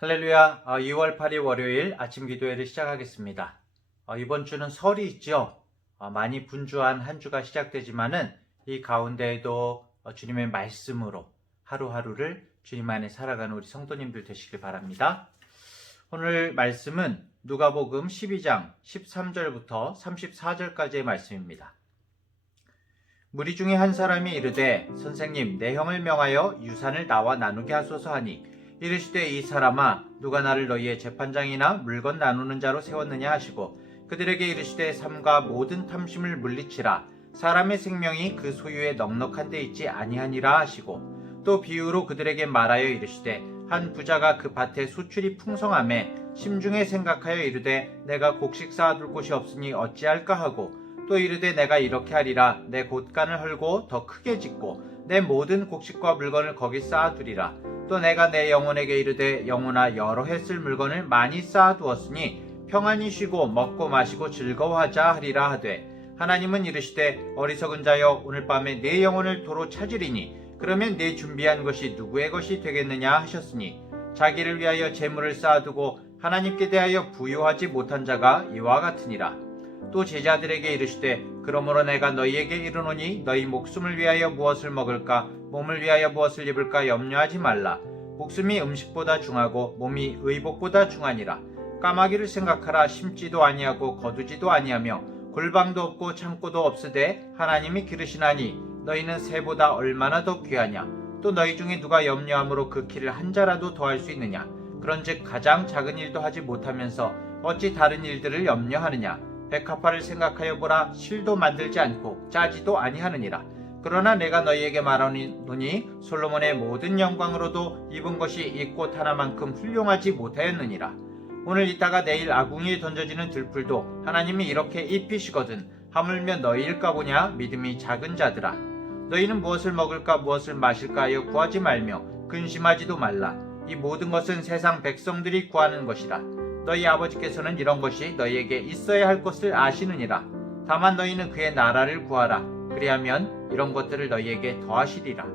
할렐루야. 2월 8일 월요일 아침 기도회를 시작하겠습니다. 이번 주는 설이 있죠. 많이 분주한 한 주가 시작되지만은 이 가운데에도 주님의 말씀으로 하루하루를 주님 안에 살아가는 우리 성도님들 되시길 바랍니다. 오늘 말씀은 누가복음 12장 13절부터 34절까지의 말씀입니다. 무리 중에 한 사람이 이르되 선생님 내 형을 명하여 유산을 나와 나누게 하소서 하니 이르시되 이 사람아 누가 나를 너희의 재판장이나 물건 나누는 자로 세웠느냐 하시고 그들에게 이르시되 삼가 모든 탐심을 물리치라 사람의 생명이 그 소유에 넉넉한 데 있지 아니하니라 하시고 또 비유로 그들에게 말하여 이르시되 한 부자가 그 밭에 수출이 풍성하매 심중에 생각하여 이르되 내가 곡식 쌓아둘 곳이 없으니 어찌할까 하고 또 이르되 내가 이렇게 하리라 내 곳간을 헐고 더 크게 짓고 내 모든 곡식과 물건을 거기 쌓아두리라 또 내가 내 영혼에게 이르되 영혼아 여러 해 쓸 물건을 많이 쌓아두었으니 평안히 쉬고 먹고 마시고 즐거워하자 하리라 하되 하나님은 이르시되 어리석은 자여 오늘 밤에 내 영혼을 도로 찾으리니 그러면 내 준비한 것이 누구의 것이 되겠느냐 하셨으니 자기를 위하여 재물을 쌓아두고 하나님께 대하여 부요하지 못한 자가 이와 같으니라. 또 제자들에게 이르시되 그러므로 내가 너희에게 이르노니 너희 목숨을 위하여 무엇을 먹을까 몸을 위하여 무엇을 입을까 염려하지 말라. 목숨이 음식보다 중하고 몸이 의복보다 중하니라. 까마귀를 생각하라. 심지도 아니하고 거두지도 아니하며 골방도 없고 창고도 없으되 하나님이 기르시나니 너희는 새보다 얼마나 더 귀하냐. 또 너희 중에 누가 염려함으로 그 키를 한 자라도 더할 수 있느냐. 그런즉 가장 작은 일도 하지 못하면서 어찌 다른 일들을 염려하느냐. 백합화를 생각하여 보라. 실도 만들지 않고 짜지도 아니하느니라. 그러나 내가 너희에게 말하노니 솔로몬의 모든 영광으로도 입은 것이 이 꽃 하나만큼 훌륭하지 못하였느니라. 오늘 있다가 내일 아궁이에 던져지는 들풀도 하나님이 이렇게 입히시거든 하물며 너희일까 보냐. 믿음이 작은 자들아. 너희는 무엇을 먹을까 무엇을 마실까 하여 구하지 말며 근심하지도 말라. 이 모든 것은 세상 백성들이 구하는 것이라. 너희 아버지께서는 이런 것이 너희에게 있어야 할 것을 아시느니라. 다만 너희는 그의 나라를 구하라. 그리하면 이런 것들을 너희에게 더하시리라.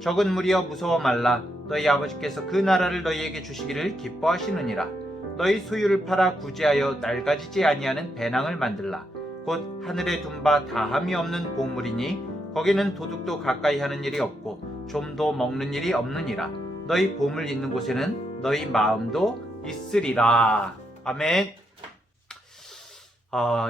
적은 무리여 무서워 말라. 너희 아버지께서 그 나라를 너희에게 주시기를 기뻐하시느니라. 너희 소유를 팔아 구제하여 낡아지지 아니하는 배낭을 만들라. 곧 하늘에 둔 바 다함이 없는 보물이니 거기는 도둑도 가까이 하는 일이 없고 좀도 먹는 일이 없느니라. 너희 보물 있는 곳에는 너희 마음도 있으리라. 아멘.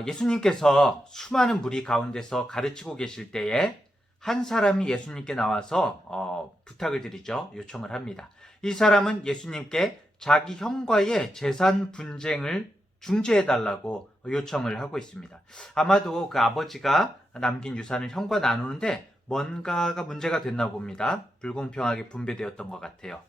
예수님께서 수많은 무리 가운데서 가르치고 계실 때에 한 사람이 예수님께 나와서 부탁을 드리죠. 요청을 합니다. 이 사람은 예수님께 자기 형과의 재산 분쟁을 중재해달라고 요청을 하고 있습니다. 아마도 그 아버지가 남긴 유산을 형과 나누는데 뭔가가 문제가 됐나 봅니다. 불공평하게 분배되었던 것 같아요.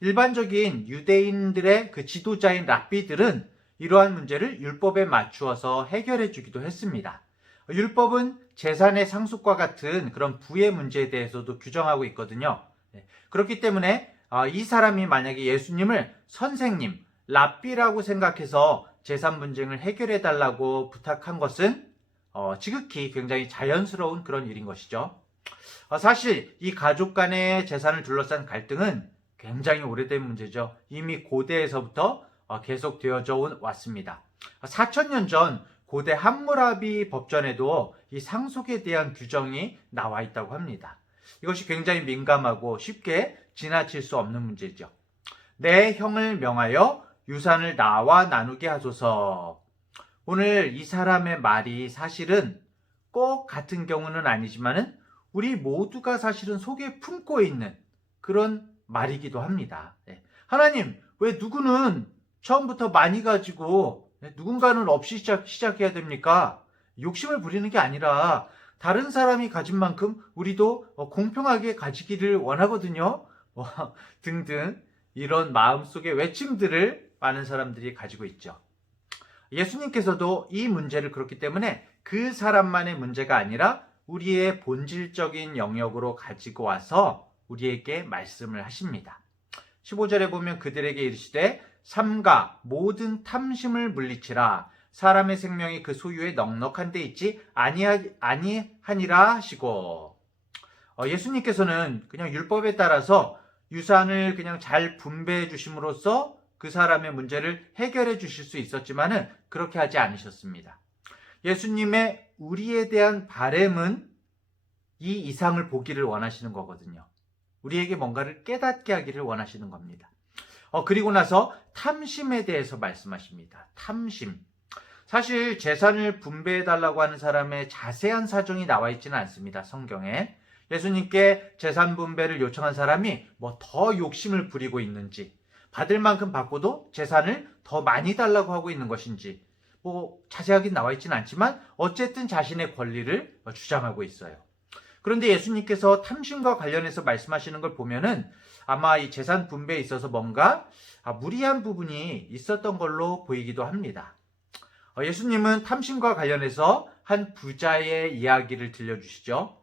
일반적인 유대인들의 그 지도자인 랍비들은 이러한 문제를 율법에 맞추어서 해결해 주기도 했습니다. 율법은 재산의 상속과 같은 그런 부의 문제에 대해서도 규정하고 있거든요. 그렇기 때문에 이 사람이 만약에 예수님을 선생님, 랍비라고 생각해서 재산 분쟁을 해결해 달라고 부탁한 것은 지극히 굉장히 자연스러운 그런 일인 것이죠. 사실 이 가족 간의 재산을 둘러싼 갈등은 굉장히 오래된 문제죠. 이미 고대에서부터 계속되어져 왔습니다. 4000년 전 고대 함무라비 법전에도 이 상속에 대한 규정이 나와 있다고 합니다. 이것이 굉장히 민감하고 쉽게 지나칠 수 없는 문제죠. 내 형을 명하여 유산을 나와 나누게 하소서. 오늘 이 사람의 말이 사실은 꼭 같은 경우는 아니지만은 우리 모두가 사실은 속에 품고 있는 그런 말이기도 합니다. 하나님, 왜 누구는 처음부터 많이 가지고 누군가는 없이 시작해야 됩니까? 욕심을 부리는 게 아니라 다른 사람이 가진 만큼 우리도 공평하게 가지기를 원하거든요. 등등 이런 마음속의 외침들을 많은 사람들이 가지고 있죠. 예수님께서도 이 문제를 그렇기 때문에 그 사람만의 문제가 아니라 우리의 본질적인 영역으로 가지고 와서 우리에게 말씀을 하십니다. 15절에 보면 그들에게 이르시되 삼가 모든 탐심을 물리치라. 사람의 생명이 그 소유에 넉넉한 데 있지 아니하니라 하시고 예수님께서는 그냥 율법에 따라서 유산을 그냥 잘 분배해 주심으로써 그 사람의 문제를 해결해 주실 수 있었지만은 그렇게 하지 않으셨습니다. 예수님의 우리에 대한 바램은 이 이상을 보기를 원하시는 거거든요. 우리에게 뭔가를 깨닫게 하기를 원하시는 겁니다. 그리고 나서 탐심에 대해서 말씀하십니다. 탐심. 사실 재산을 분배해달라고 하는 사람의 자세한 사정이 나와 있지는 않습니다. 성경에. 예수님께 재산 분배를 요청한 사람이 뭐 더 욕심을 부리고 있는지, 받을 만큼 받고도 재산을 더 많이 달라고 하고 있는 것인지, 뭐 자세하게 나와 있지는 않지만 어쨌든 자신의 권리를 주장하고 있어요. 그런데 예수님께서 탐심과 관련해서 말씀하시는 걸 보면은 아마 이 재산 분배에 있어서 뭔가 무리한 부분이 있었던 걸로 보이기도 합니다. 예수님은 탐심과 관련해서 한 부자의 이야기를 들려주시죠.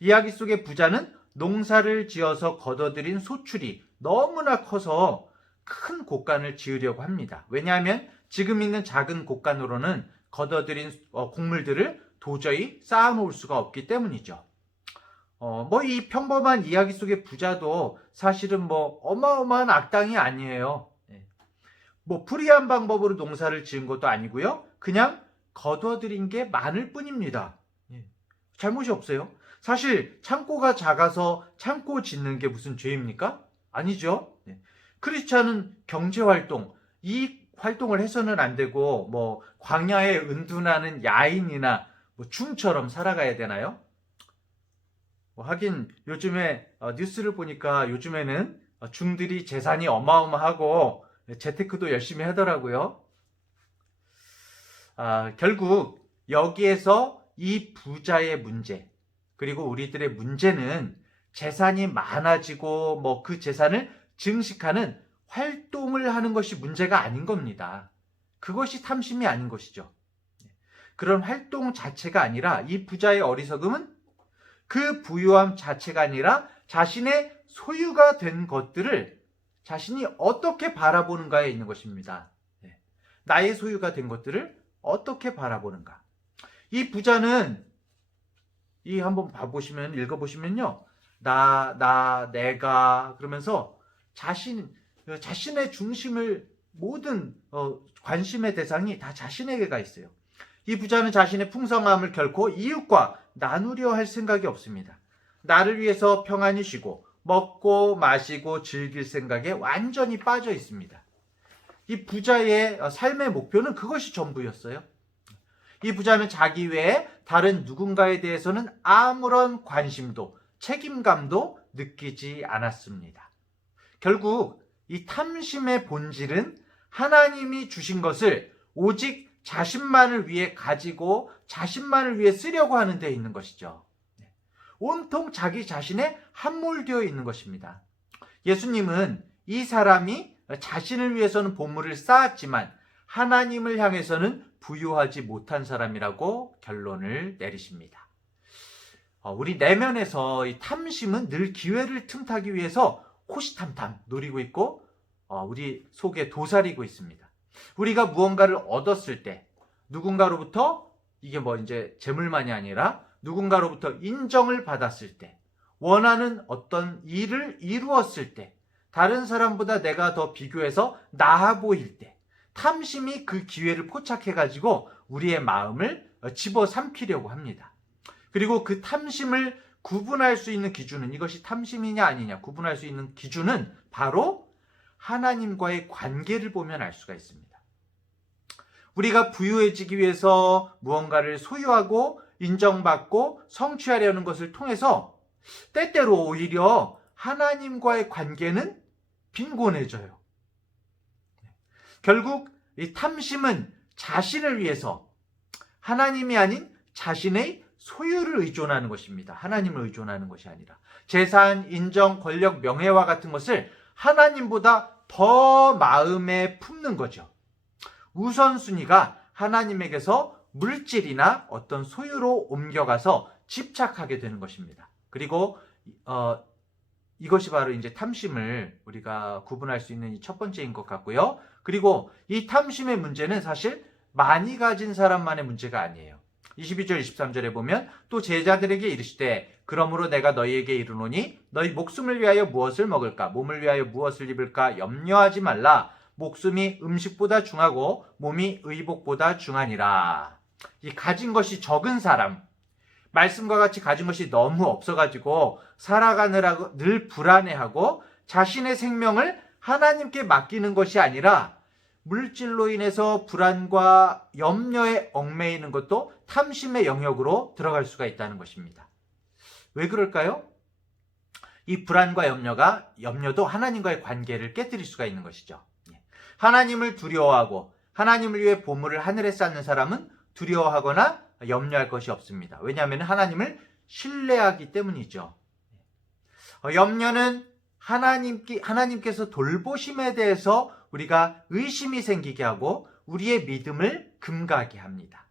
이야기 속의 부자는 농사를 지어서 거둬들인 소출이 너무나 커서 큰 곡간을 지으려고 합니다. 왜냐하면 지금 있는 작은 곡간으로는 거둬들인 곡물들을 도저히 쌓아놓을 수가 없기 때문이죠. 이 평범한 이야기 속의 부자도 사실은 어마어마한 악당이 아니에요. 불의한 방법으로 농사를 지은 것도 아니고요. 그냥 거둬들인 게 많을 뿐입니다. 잘못이 없어요. 사실 창고가 작아서 창고 짓는 게 무슨 죄입니까? 아니죠. 크리스찬은 경제활동, 이 활동을 해서는 안 되고 광야에 은둔하는 야인이나 중처럼 살아가야 되나요? 하긴 요즘에 뉴스를 보니까 요즘에는 중들이 재산이 어마어마하고 재테크도 열심히 하더라고요. 결국 여기에서 이 부자의 문제, 그리고 우리들의 문제는 재산이 많아지고 그 재산을 증식하는 활동을 하는 것이 문제가 아닌 겁니다. 그것이 탐심이 아닌 것이죠. 그런 활동 자체가 아니라 이 부자의 어리석음은 그 부유함 자체가 아니라 자신의 소유가 된 것들을 자신이 어떻게 바라보는가에 있는 것입니다. 나의 소유가 된 것들을 어떻게 바라보는가. 이 부자는 한번 읽어보시면요. 내가 그러면서 자신의 중심을 모든 관심의 대상이 다 자신에게가 있어요. 이 부자는 자신의 풍성함을 결코 이웃과 나누려 할 생각이 없습니다. 나를 위해서 평안히 쉬고 먹고 마시고 즐길 생각에 완전히 빠져 있습니다. 이 부자의 삶의 목표는 그것이 전부였어요. 이 부자는 자기 외에 다른 누군가에 대해서는 아무런 관심도 책임감도 느끼지 않았습니다. 결국 이 탐심의 본질은 하나님이 주신 것을 오직 자신만을 위해 가지고 자신만을 위해 쓰려고 하는 데 있는 것이죠. 온통 자기 자신에 함몰되어 있는 것입니다. 예수님은 이 사람이 자신을 위해서는 보물을 쌓았지만 하나님을 향해서는 부유하지 못한 사람이라고 결론을 내리십니다. 우리 내면에서 이 탐심은 늘 기회를 틈타기 위해서 호시탐탐 노리고 있고 우리 속에 도사리고 있습니다. 우리가 무언가를 얻었을 때 누군가로부터 이게 이제 재물만이 아니라 누군가로부터 인정을 받았을 때, 원하는 어떤 일을 이루었을 때, 다른 사람보다 내가 더 비교해서 나아 보일 때, 탐심이 그 기회를 포착해가지고 우리의 마음을 집어삼키려고 합니다. 그리고 그 탐심을 구분할 수 있는 기준은, 이것이 탐심이냐 아니냐 구분할 수 있는 기준은 바로 하나님과의 관계를 보면 알 수가 있습니다. 우리가 부유해지기 위해서 무언가를 소유하고 인정받고 성취하려는 것을 통해서 때때로 오히려 하나님과의 관계는 빈곤해져요. 결국 이 탐심은 자신을 위해서 하나님이 아닌 자신의 소유를 의존하는 것입니다. 하나님을 의존하는 것이 아니라 재산, 인정, 권력, 명예와 같은 것을 하나님보다 더 마음에 품는 거죠. 우선순위가 하나님에게서 물질이나 어떤 소유로 옮겨가서 집착하게 되는 것입니다. 그리고 이것이 바로 이제 탐심을 우리가 구분할 수 있는 이 첫 번째인 것 같고요. 그리고 이 탐심의 문제는 사실 많이 가진 사람만의 문제가 아니에요. 22절 23절에 보면 또 제자들에게 이르시되 그러므로 내가 너희에게 이르노니 너희 목숨을 위하여 무엇을 먹을까 몸을 위하여 무엇을 입을까 염려하지 말라. 목숨이 음식보다 중하고 몸이 의복보다 중하니라. 이 가진 것이 적은 사람, 말씀과 같이 가진 것이 너무 없어가지고 살아가느라고 늘 불안해하고 자신의 생명을 하나님께 맡기는 것이 아니라 물질로 인해서 불안과 염려에 얽매이는 것도 탐심의 영역으로 들어갈 수가 있다는 것입니다. 왜 그럴까요? 이 불안과 염려도 하나님과의 관계를 깨뜨릴 수가 있는 것이죠. 하나님을 두려워하고 하나님을 위해 보물을 하늘에 쌓는 사람은 두려워하거나 염려할 것이 없습니다. 왜냐하면 하나님을 신뢰하기 때문이죠. 염려는 하나님께서 돌보심에 대해서 우리가 의심이 생기게 하고 우리의 믿음을 금가게 합니다.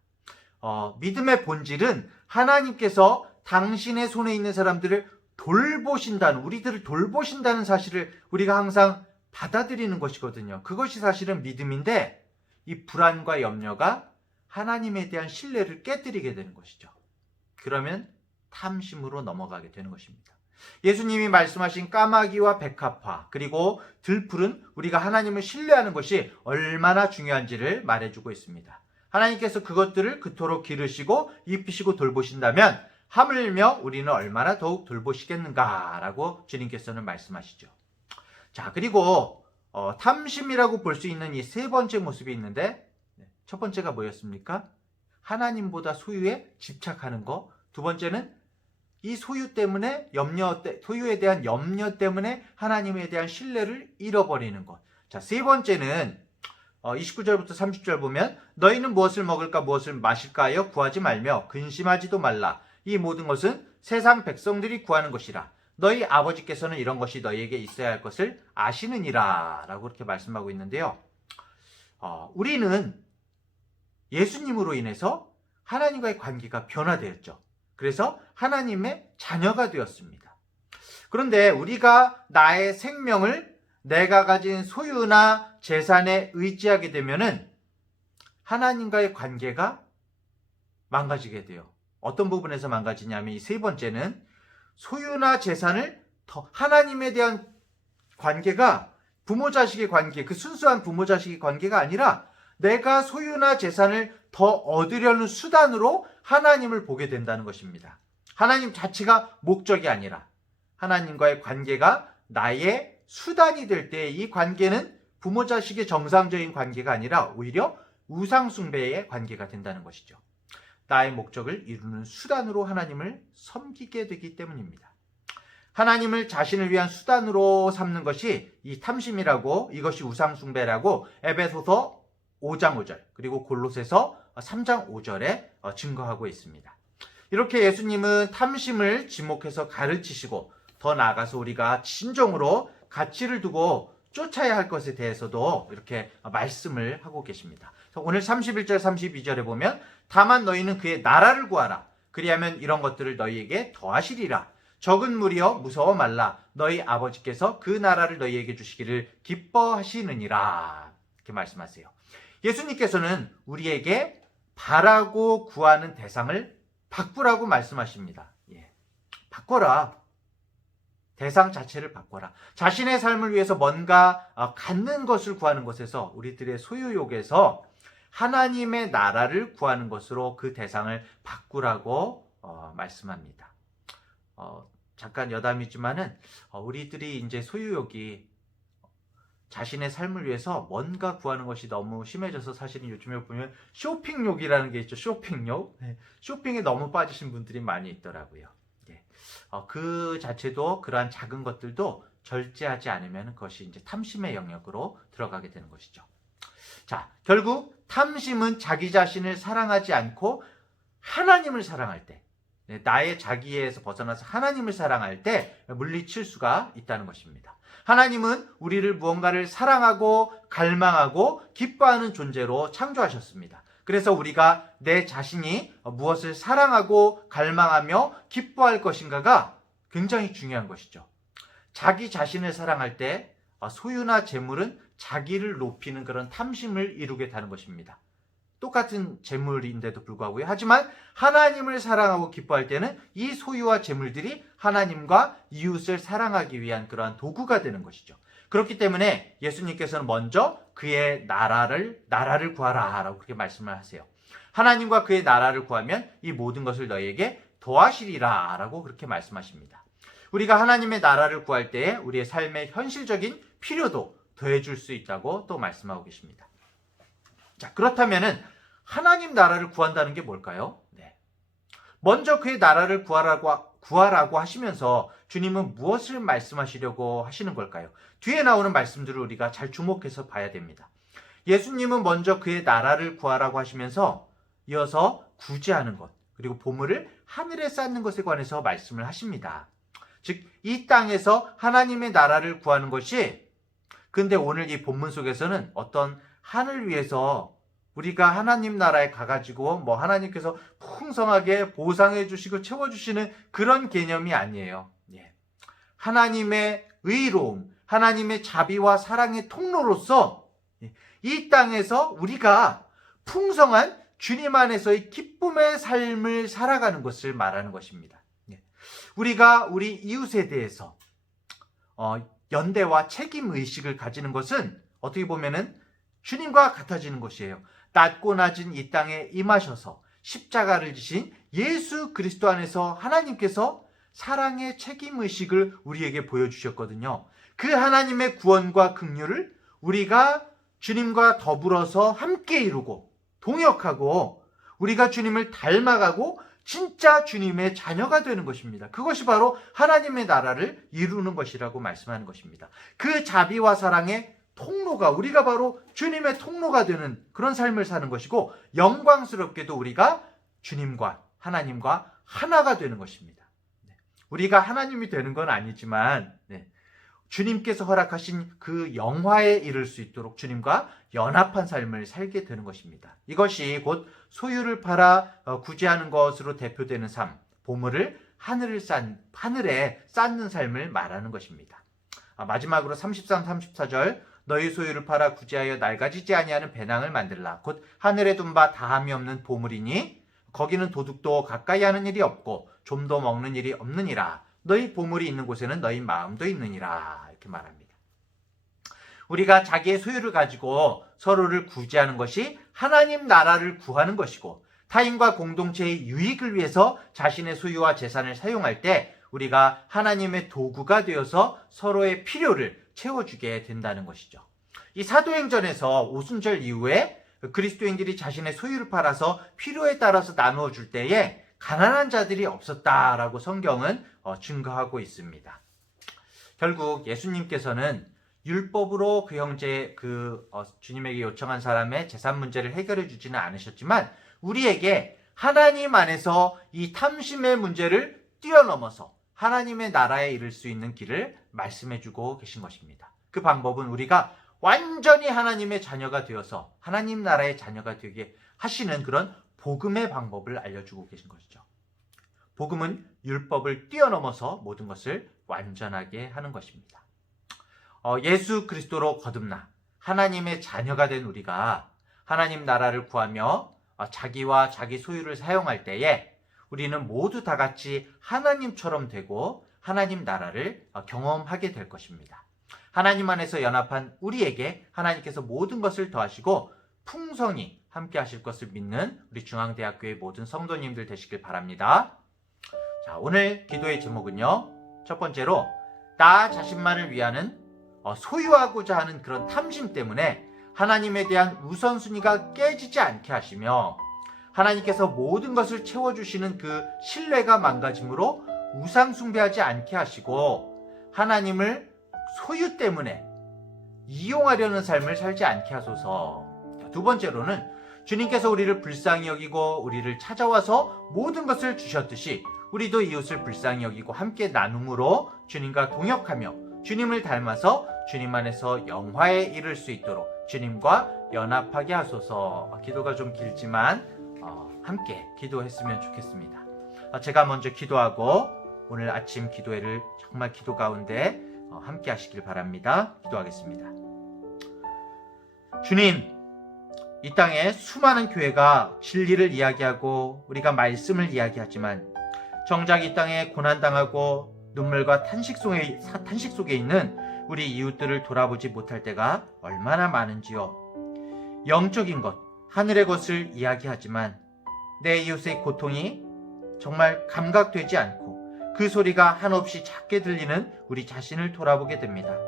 믿음의 본질은 하나님께서 당신의 손에 있는 사람들을 우리들을 돌보신다는 사실을 우리가 항상 받아들이는 것이거든요. 그것이 사실은 믿음인데 이 불안과 염려가 하나님에 대한 신뢰를 깨뜨리게 되는 것이죠. 그러면 탐심으로 넘어가게 되는 것입니다. 예수님이 말씀하신 까마귀와 백합화 그리고 들풀은 우리가 하나님을 신뢰하는 것이 얼마나 중요한지를 말해주고 있습니다. 하나님께서 그것들을 그토록 기르시고 입히시고 돌보신다면 하물며 우리는 얼마나 더욱 돌보시겠는가라고 주님께서는 말씀하시죠. 자, 그리고 탐심이라고 볼 수 있는 이 세 번째 모습이 있는데 첫 번째가 뭐였습니까? 하나님보다 소유에 집착하는 거. 두 번째는 이 소유에 대한 염려 때문에 하나님에 대한 신뢰를 잃어버리는 것. 자, 세 번째는 29절부터 30절 보면 너희는 무엇을 먹을까 무엇을 마실까 하여 구하지 말며 근심하지도 말라. 이 모든 것은 세상 백성들이 구하는 것이라. 너희 아버지께서는 이런 것이 너희에게 있어야 할 것을 아시느니라 라고 그렇게 말씀하고 있는데요. 우리는 예수님으로 인해서 하나님과의 관계가 변화되었죠. 그래서 하나님의 자녀가 되었습니다. 그런데 우리가 나의 생명을 내가 가진 소유나 재산에 의지하게 되면은 하나님과의 관계가 망가지게 돼요. 어떤 부분에서 망가지냐면 이 세 번째는 소유나 재산을 하나님에 대한 관계가 부모 자식의 관계, 그 순수한 부모 자식의 관계가 아니라 내가 소유나 재산을 더 얻으려는 수단으로 하나님을 보게 된다는 것입니다. 하나님 자체가 목적이 아니라 하나님과의 관계가 나의 수단이 될 때 이 관계는 부모 자식의 정상적인 관계가 아니라 오히려 우상숭배의 관계가 된다는 것이죠. 나의 목적을 이루는 수단으로 하나님을 섬기게 되기 때문입니다. 하나님을 자신을 위한 수단으로 삼는 것이 이 탐심이라고, 이것이 우상숭배라고 에베소서 5장 5절 그리고 골로새서 3장 5절에 증거하고 있습니다. 이렇게 예수님은 탐심을 지목해서 가르치시고 더 나아가서 우리가 진정으로 가치를 두고 쫓아야 할 것에 대해서도 이렇게 말씀을 하고 계십니다. 오늘 31절 32절에 보면 다만 너희는 그의 나라를 구하라. 그리하면 이런 것들을 너희에게 더하시리라. 적은 무리여 무서워 말라. 너희 아버지께서 그 나라를 너희에게 주시기를 기뻐하시느니라. 이렇게 말씀하세요. 예수님께서는 우리에게 바라고 구하는 대상을 바꾸라고 말씀하십니다. 바꿔라. 대상 자체를 바꿔라. 자신의 삶을 위해서 뭔가 갖는 것을 구하는 것에서 우리들의 소유욕에서 하나님의 나라를 구하는 것으로 그 대상을 바꾸라고 말씀합니다. 잠깐 여담이지만은 우리들이 이제 소유욕이 자신의 삶을 위해서 뭔가 구하는 것이 너무 심해져서 사실은 요즘에 보면 쇼핑욕이라는 게 있죠. 쇼핑욕. 쇼핑에 너무 빠지신 분들이 많이 있더라고요. 그 자체도 그러한 작은 것들도 절제하지 않으면 그것이 이제 탐심의 영역으로 들어가게 되는 것이죠. 자, 결국 탐심은 자기 자신을 사랑하지 않고 하나님을 사랑할 때, 나의 자기에서 벗어나서 하나님을 사랑할 때 물리칠 수가 있다는 것입니다. 하나님은 우리를 무언가를 사랑하고 갈망하고 기뻐하는 존재로 창조하셨습니다. 그래서 우리가 내 자신이 무엇을 사랑하고 갈망하며 기뻐할 것인가가 굉장히 중요한 것이죠. 자기 자신을 사랑할 때 소유나 재물은 자기를 높이는 그런 탐심을 이루게 되는 것입니다. 똑같은 재물인데도 불구하고요. 하지만 하나님을 사랑하고 기뻐할 때는 이 소유와 재물들이 하나님과 이웃을 사랑하기 위한 그러한 도구가 되는 것이죠. 그렇기 때문에 예수님께서는 먼저 그의 나라를 구하라 라고 그렇게 말씀을 하세요. 하나님과 그의 나라를 구하면 이 모든 것을 너희에게 더하시리라 라고 그렇게 말씀하십니다. 우리가 하나님의 나라를 구할 때에 우리의 삶의 현실적인 필요도 더해줄 수 있다고 또 말씀하고 계십니다. 자, 그렇다면은 하나님 나라를 구한다는 게 뭘까요? 네. 먼저 그의 나라를 구하라고 하시면서 주님은 무엇을 말씀하시려고 하시는 걸까요? 뒤에 나오는 말씀들을 우리가 잘 주목해서 봐야 됩니다. 예수님은 먼저 그의 나라를 구하라고 하시면서 이어서 구제하는 것, 그리고 보물을 하늘에 쌓는 것에 관해서 말씀을 하십니다. 즉, 이 땅에서 하나님의 나라를 구하는 것이, 근데 오늘 이 본문 속에서는 어떤 하늘 위에서 우리가 하나님 나라에 가가지고 하나님께서 풍성하게 보상해 주시고 채워주시는 그런 개념이 아니에요. 예. 하나님의 의로움, 하나님의 자비와 사랑의 통로로서 이 땅에서 우리가 풍성한 주님 안에서의 기쁨의 삶을 살아가는 것을 말하는 것입니다. 예. 우리가 우리 이웃에 대해서 연대와 책임의식을 가지는 것은 어떻게 보면은 주님과 같아지는 것이에요. 낮고 낮은 이 땅에 임하셔서 십자가를 지신 예수 그리스도 안에서 하나님께서 사랑의 책임의식을 우리에게 보여주셨거든요. 그 하나님의 구원과 긍휼을 우리가 주님과 더불어서 함께 이루고 동역하고 우리가 주님을 닮아가고 진짜 주님의 자녀가 되는 것입니다. 그것이 바로 하나님의 나라를 이루는 것이라고 말씀하는 것입니다. 그 자비와 사랑의 통로가, 우리가 바로 주님의 통로가 되는 그런 삶을 사는 것이고, 영광스럽게도 우리가 주님과 하나님과 하나가 되는 것입니다. 우리가 하나님이 되는 건 아니지만 주님께서 허락하신 그 영화에 이를 수 있도록 주님과 연합한 삶을 살게 되는 것입니다. 이것이 곧 소유를 팔아 구제하는 것으로 대표되는 삶, 보물을 하늘에 쌓는 삶을 말하는 것입니다. 마지막으로 33, 34절, 너희 소유를 팔아 구제하여 낡아지지 아니하는 배낭을 만들라. 곧 하늘에 둔 바 다함이 없는 보물이니 거기는 도둑도 가까이 하는 일이 없고 좀도 먹는 일이 없느니라. 너희 보물이 있는 곳에는 너희 마음도 있느니라. 이렇게 말합니다. 우리가 자기의 소유를 가지고 서로를 구제하는 것이 하나님 나라를 구하는 것이고, 타인과 공동체의 유익을 위해서 자신의 소유와 재산을 사용할 때 우리가 하나님의 도구가 되어서 서로의 필요를 채워주게 된다는 것이죠. 이 사도행전에서 오순절 이후에 그리스도인들이 자신의 소유를 팔아서 필요에 따라서 나누어 줄 때에 가난한 자들이 없었다라고 성경은 증거하고 있습니다. 결국 예수님께서는 율법으로 그 형제 주님에게 요청한 사람의 재산 문제를 해결해 주지는 않으셨지만 우리에게 하나님 안에서 이 탐심의 문제를 뛰어넘어서 하나님의 나라에 이를 수 있는 길을 말씀해 주고 계신 것입니다. 그 방법은 우리가 완전히 하나님의 자녀가 되어서 하나님 나라의 자녀가 되게 하시는 그런 복음의 방법을 알려주고 계신 것이죠. 복음은 율법을 뛰어넘어서 모든 것을 완전하게 하는 것입니다. 예수 그리스도로 거듭나 하나님의 자녀가 된 우리가 하나님 나라를 구하며 자기와 자기 소유를 사용할 때에 우리는 모두 다 같이 하나님처럼 되고 하나님 나라를 경험하게 될 것입니다. 하나님 안에서 연합한 우리에게 하나님께서 모든 것을 더하시고 풍성히 함께 하실 것을 믿는 우리 중앙대학교의 모든 성도님들 되시길 바랍니다. 자, 오늘 기도의 제목은요, 첫 번째로 나 자신만을 위하는 소유하고자 하는 그런 탐심 때문에 하나님에 대한 우선순위가 깨지지 않게 하시며 하나님께서 모든 것을 채워주시는 그 신뢰가 망가짐으로 우상 숭배하지 않게 하시고 하나님을 소유 때문에 이용하려는 삶을 살지 않게 하소서. 두 번째로는 주님께서 우리를 불쌍히 여기고 우리를 찾아와서 모든 것을 주셨듯이 우리도 이웃을 불쌍히 여기고 함께 나눔으로 주님과 동역하며 주님을 닮아서 주님 안에서 영화에 이를 수 있도록 주님과 연합하게 하소서. 기도가 좀 길지만 함께 기도했으면 좋겠습니다. 제가 먼저 기도하고 오늘 아침 기도회를 정말 기도 가운데 함께 하시길 바랍니다. 기도하겠습니다. 주님, 이 땅에 수많은 교회가 진리를 이야기하고 우리가 말씀을 이야기하지만 정작 이 땅에 고난당하고 눈물과 탄식 속에 있는 우리 이웃들을 돌아보지 못할 때가 얼마나 많은지요. 영적인 것, 하늘의 것을 이야기하지만 내 이웃의 고통이 정말 감각되지 않고 그 소리가 한없이 작게 들리는 우리 자신을 돌아보게 됩니다.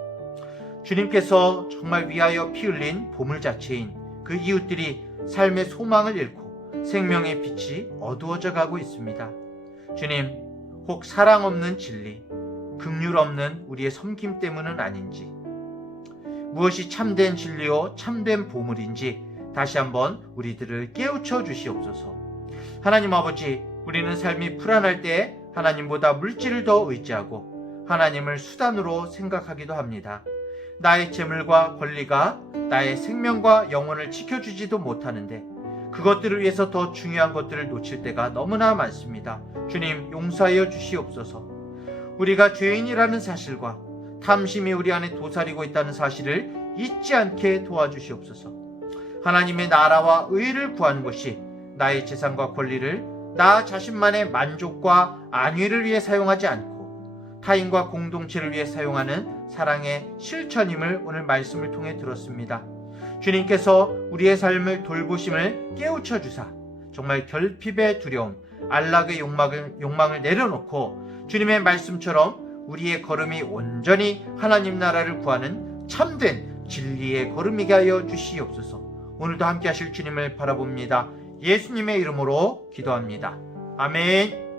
주님께서 정말 위하여 피 흘린 보물 자체인 그 이웃들이 삶의 소망을 잃고 생명의 빛이 어두워져 가고 있습니다. 주님, 혹 사랑 없는 진리, 긍휼 없는 우리의 섬김 때문은 아닌지, 무엇이 참된 진리요 참된 보물인지 다시 한번 우리들을 깨우쳐 주시옵소서. 하나님 아버지, 우리는 삶이 불안할 때 하나님보다 물질을 더 의지하고 하나님을 수단으로 생각하기도 합니다. 나의 재물과 권리가 나의 생명과 영혼을 지켜주지도 못하는데 그것들을 위해서 더 중요한 것들을 놓칠 때가 너무나 많습니다. 주님, 용서하여 주시옵소서. 우리가 죄인이라는 사실과 탐심이 우리 안에 도사리고 있다는 사실을 잊지 않게 도와주시옵소서. 하나님의 나라와 의를 구하는 것이 나의 재산과 권리를 나 자신만의 만족과 안위를 위해 사용하지 않고 타인과 공동체를 위해 사용하는 사랑의 실천임을 오늘 말씀을 통해 들었습니다. 주님께서 우리의 삶을 돌보심을 깨우쳐 주사 정말 결핍의 두려움, 안락의 욕망을 내려놓고 주님의 말씀처럼 우리의 걸음이 온전히 하나님 나라를 구하는 참된 진리의 걸음이게 하여 주시옵소서. 오늘도 함께 하실 주님을 바라봅니다. 예수님의 이름으로 기도합니다. 아멘.